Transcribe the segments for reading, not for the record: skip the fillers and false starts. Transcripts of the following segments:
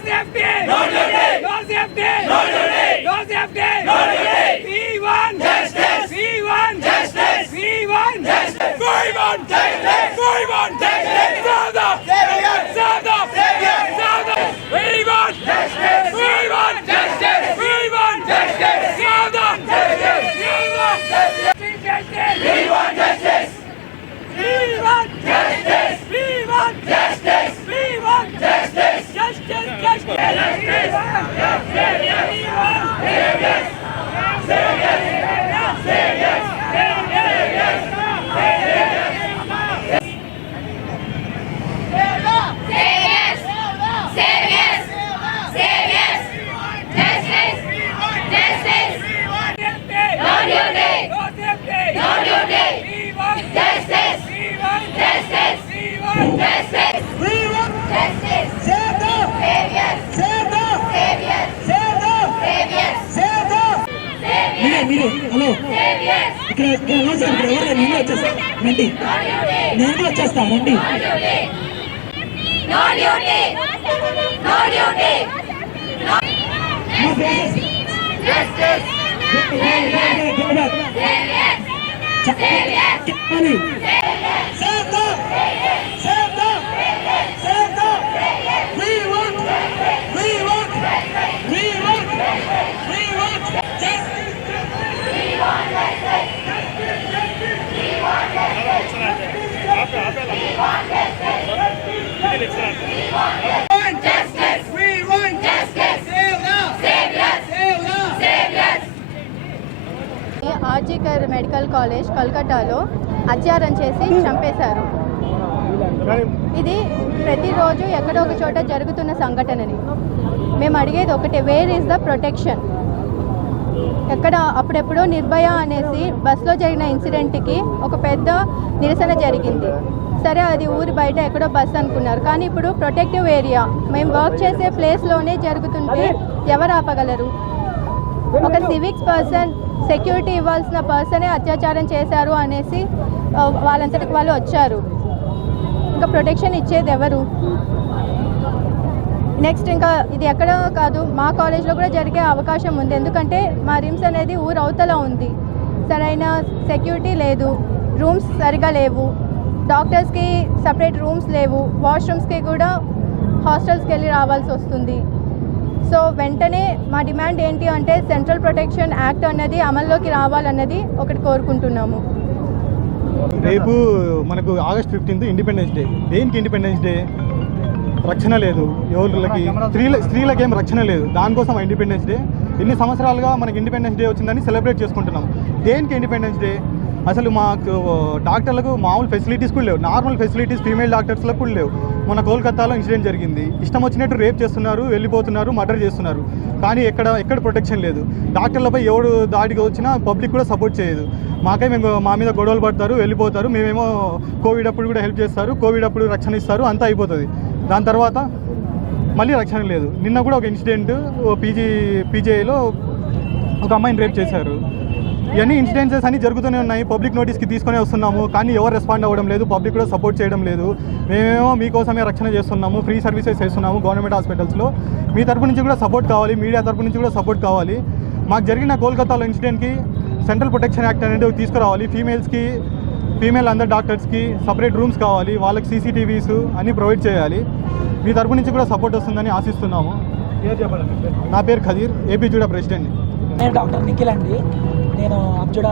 safety, no duty. No safety, no duty. No safety, no duty. We want justice. We want justice. We want justice. We want justice. We want justice. Sada, Sada, Sada. We want justice. We want justice. We want justice. Sada, we want justice. We want justice. We want justice. We want justice. Justice, justice. Hello ఇక్కడ రండి, నేను వచ్చేస్తా రండి. RG Kar medical college కల్కట్టాలో అత్యాచారం చేసి చంపేశారు. ఇది ప్రతిరోజు ఎక్కడో ఒక చోట జరుగుతున్న సంఘటనని. మేము అడిగేది ఒకటే, వేర్ ఈజ్ ద ప్రొటెక్షన్? ఎక్కడ అప్పుడెప్పుడో నిర్భయ అనేసి బస్సులో జరిగిన ఇన్సిడెంట్కి ఒక పెద్ద నిరసన జరిగింది. సరే, అది ఊరి బయట ఎక్కడో బస్ అనుకున్నారు, కానీ ఇప్పుడు ప్రొటెక్టివ్ ఏరియా మేము వర్క్ చేసే ప్లేస్లోనే జరుగుతుంటే ఎవరు ఆపగలరు? ఒక సివిక్స్ పర్సన్, సెక్యూరిటీ ఇవ్వాల్సిన పర్సనే అత్యాచారం చేశారు అనేసి వాళ్ళంతటికి వాళ్ళు వచ్చారు. ఇంకా ప్రొటెక్షన్ ఇచ్చేది ఎవరు? నెక్స్ట్ ఇంకా ఇది ఎక్కడ కాదు, మా కాలేజ్లో కూడా జరిగే అవకాశం ఉంది. ఎందుకంటే మా రిమ్స్ అనేది ఊరు అవతల ఉంది. సరైన సెక్యూరిటీ లేదు, రూమ్స్ సరిగా లేవు, డాక్టర్స్కి సపరేట్ రూమ్స్ లేవు, వాష్రూమ్స్కి కూడా హాస్టల్స్కి వెళ్ళి రావాల్సి వస్తుంది. సో వెంటనే మా డిమాండ్ ఏంటి అంటే సెంట్రల్ ప్రొటెక్షన్ యాక్ట్ అన్నది అమల్లోకి రావాలన్నది ఒకటి కోరుకుంటున్నాము. రేపు మనకు ఆగస్ట్ 15 ఇండిపెండెన్స్ డే. దేనికి ఇండిపెండెన్స్ డే? రక్షణ లేదు ఎవరికి, స్త్రీలకు ఏం రక్షణ లేదు. దానికోసం ఇండిపెండెన్స్ డే. ఎన్ని సంవత్సరాలుగా మనకి ఇండిపెండెన్స్ డే వచ్చిందని సెలబ్రేట్ చేసుకుంటున్నాం. దేనికి ఇండిపెండెన్స్ డే? అసలు మాకు డాక్టర్లకు మామూలు ఫెసిలిటీస్ కూడా లేవు, నార్మల్ ఫెసిలిటీస్ ఫీమేల్ డాక్టర్స్లకు కూడా లేవు. మన కోల్కతాలో ఇన్సిడెంట్ జరిగింది, ఇష్టం వచ్చినట్టు రేప్ చేస్తున్నారు, వెళ్ళిపోతున్నారు, మర్డర్ చేస్తున్నారు, కానీ ఎక్కడ ప్రొటెక్షన్ లేదు. డాక్టర్లపై ఎవడు దాడికి వచ్చినా పబ్లిక్ కూడా సపోర్ట్ చేయదు. మా మీద గొడవలు పడతారు, వెళ్ళిపోతారు. మేమేమో కోవిడ్ అప్పుడు కూడా హెల్ప్ చేస్తారు, కోవిడ్ అప్పుడు రక్షణ ఇస్తారు, అంతా అయిపోతుంది. దాని తర్వాత మళ్ళీ రక్షణ లేదు. నిన్న కూడా ఒక ఇన్సిడెంట్ పీజీఐలో ఒక అమ్మాయిని రేప్ చేశారు. ఇవన్నీ ఇన్సిడెంట్స్ అన్నీ జరుగుతూనే ఉన్నాయి. పబ్లిక్ నోటీస్కి తీసుకొని వస్తున్నాము, కానీ ఎవరు రెస్పాండ్ అవ్వడం లేదు, పబ్లిక్ కూడా సపోర్ట్ చేయడం లేదు. మేమేమో మీకోసమే రక్షణ చేస్తున్నాము, ఫ్రీ సర్వీసెస్ చేస్తున్నాము గవర్నమెంట్ హాస్పిటల్స్లో. మీ తరపు నుంచి కూడా సపోర్ట్ కావాలి, మీడియా తరపు నుంచి కూడా సపోర్ట్ కావాలి. మాకు జరిగిన కోల్కతాలో ఇన్సిడెంట్కి సెంట్రల్ ప్రొటెక్షన్ యాక్ట్ అనేది తీసుకురావాలి. ఫీమేల్ అందరు డాక్టర్స్కి సపరేట్ రూమ్స్ కావాలి, వాళ్ళకి సీసీటీవీస్ అన్నీ ప్రొవైడ్ చేయాలి. మీ తరపు నుంచి కూడా సపోర్ట్ వస్తుందని ఆశిస్తున్నాము. నా పేరు ఖదీర్, ఏపీ జూడా ప్రెసిడెంట్. నేను డాక్టర్ నిఖిల్ అండి. నేను అబ్జుడా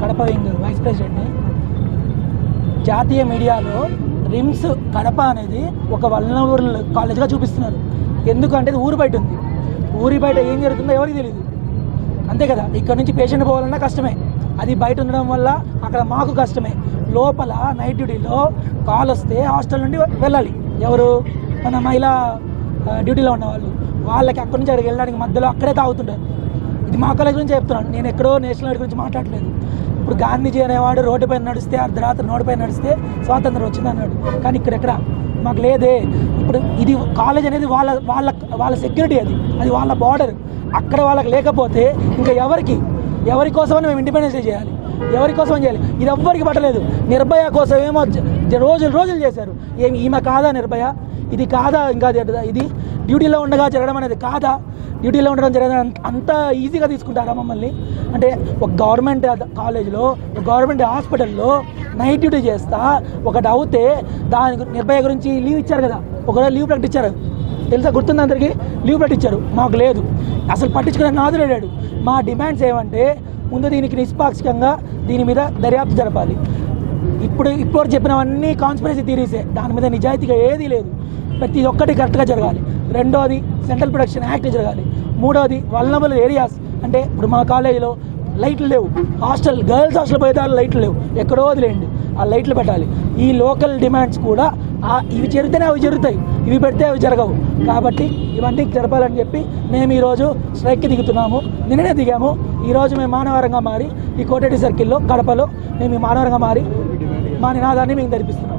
కడప వింగ్ వైస్ ప్రెసిడెంట్ని. జాతీయ మీడియాలో రిమ్స్ కడప అనేది ఒక వల్నరబుల్ కాలేజ్గా చూపిస్తున్నారు. ఎందుకంటే ఇది ఊరు బయట ఉంది. ఊరి బయట ఏం జరుగుతుందో ఎవరికి తెలియదు, అంతే కదా. ఇక్కడ నుంచి పేషెంట్ పోవాలన్నా కష్టమే, అది బయట ఉండడం వల్ల అక్కడ మాకు కష్టమే. లోపల నైట్ డ్యూటీలో కాల్ వస్తే హాస్టల్ నుండి వెళ్ళాలి. ఎవరు? మన మహిళా డ్యూటీలో ఉన్న వాళ్ళకి అక్కడి నుంచి అక్కడికి వెళ్ళడానికి మధ్యలో అక్కడే తాగుతుంటారు. ఇది మా కాలేజ్ గురించి చెప్తున్నాను, నేను ఎక్కడో నేషనల్ వైడ్ గురించి మాట్లాడలేదు. ఇప్పుడు గాంధీజీ అనేవాడు రోడ్డు పైన నడిస్తే, అర్ధరాత్రి రోడ్డుపైన నడిస్తే స్వాతంత్రం వచ్చింది అన్నాడు, కానీ ఇక్కడెక్కడ మాకు లేదే. ఇప్పుడు ఇది కాలేజ్ అనేది వాళ్ళ సెక్యూరిటీ, అది వాళ్ళ బార్డర్. అక్కడ వాళ్ళకి లేకపోతే ఇంకా ఎవరి కోసమని మేము ఇండిపెండెన్స్ డే చేయాలి? ఎవరి కోసం చేయాలి? ఇది ఎవ్వరికి పట్టలేదు. నిర్భయ కోసం ఏమో రోజులు చేశారు. ఈమె కాదా నిర్భయ? ఇది కాదా? ఇంకా ఇది డ్యూటీలో ఉండగా జరగడం అనేది కాదా? డ్యూటీలో ఉండడం జరగడం అంత ఈజీగా తీసుకుంటారా మమ్మల్ని? అంటే ఒక గవర్నమెంట్ కాలేజ్లో, ఒక గవర్నమెంట్ హాస్పిటల్లో నైట్ డ్యూటీ చేస్తా ఒకటి అవుతే దాని నిర్భయ గురించి లీవ్ ఇచ్చారు కదా, ఒకరోజు లీవ్ ప్రకటించారు తెలుసా, గుర్తుంది అందరికీ? లీవ్ ప్రకటించారు, మాకు లేదు. అసలు పట్టించుకునే నాదుడు లేడు. మా డిమాండ్స్ ఏమంటే ముందు దీనికి నిష్పాక్షికంగా దీని మీద దర్యాప్తు జరపాలి. ఇప్పుడు చెప్పినవన్నీ కాన్స్పిరసీ థియరీసే, దాని మీద నిజాయితీగా ఏదీ లేదు. ప్రతి ఒక్కటి కరెక్ట్గా జరగాలి. రెండోది సెంట్రల్ ప్రొటెక్షన్ యాక్ట్ జరగాలి. మూడోది వల్నరబుల్ ఏరియాస్, అంటే ఇప్పుడు మా కాలేజీలో లైట్లు లేవు, గర్ల్స్ హాస్టల్ పోతే లైట్లు లేవు, ఎక్కడో వదిలేయండి, ఆ లైట్లు పెట్టాలి. ఈ లోకల్ డిమాండ్స్ కూడా ఇవి జరిగితేనే అవి జరుగుతాయి, ఇవి పెడితే అవి జరగవు. కాబట్టి ఇవన్నీ జరపాలని చెప్పి మేము ఈరోజు స్ట్రైక్కి దిగుతున్నాము. నిన్ననే దిగాము. ఈరోజు మేము మానవరంగా మారి ఈ కోటరెడ్డి సర్కిల్లో కడపలో మేము మానవరంగా మారి మా నినాదాన్ని మేము ధరిపిస్తున్నాం.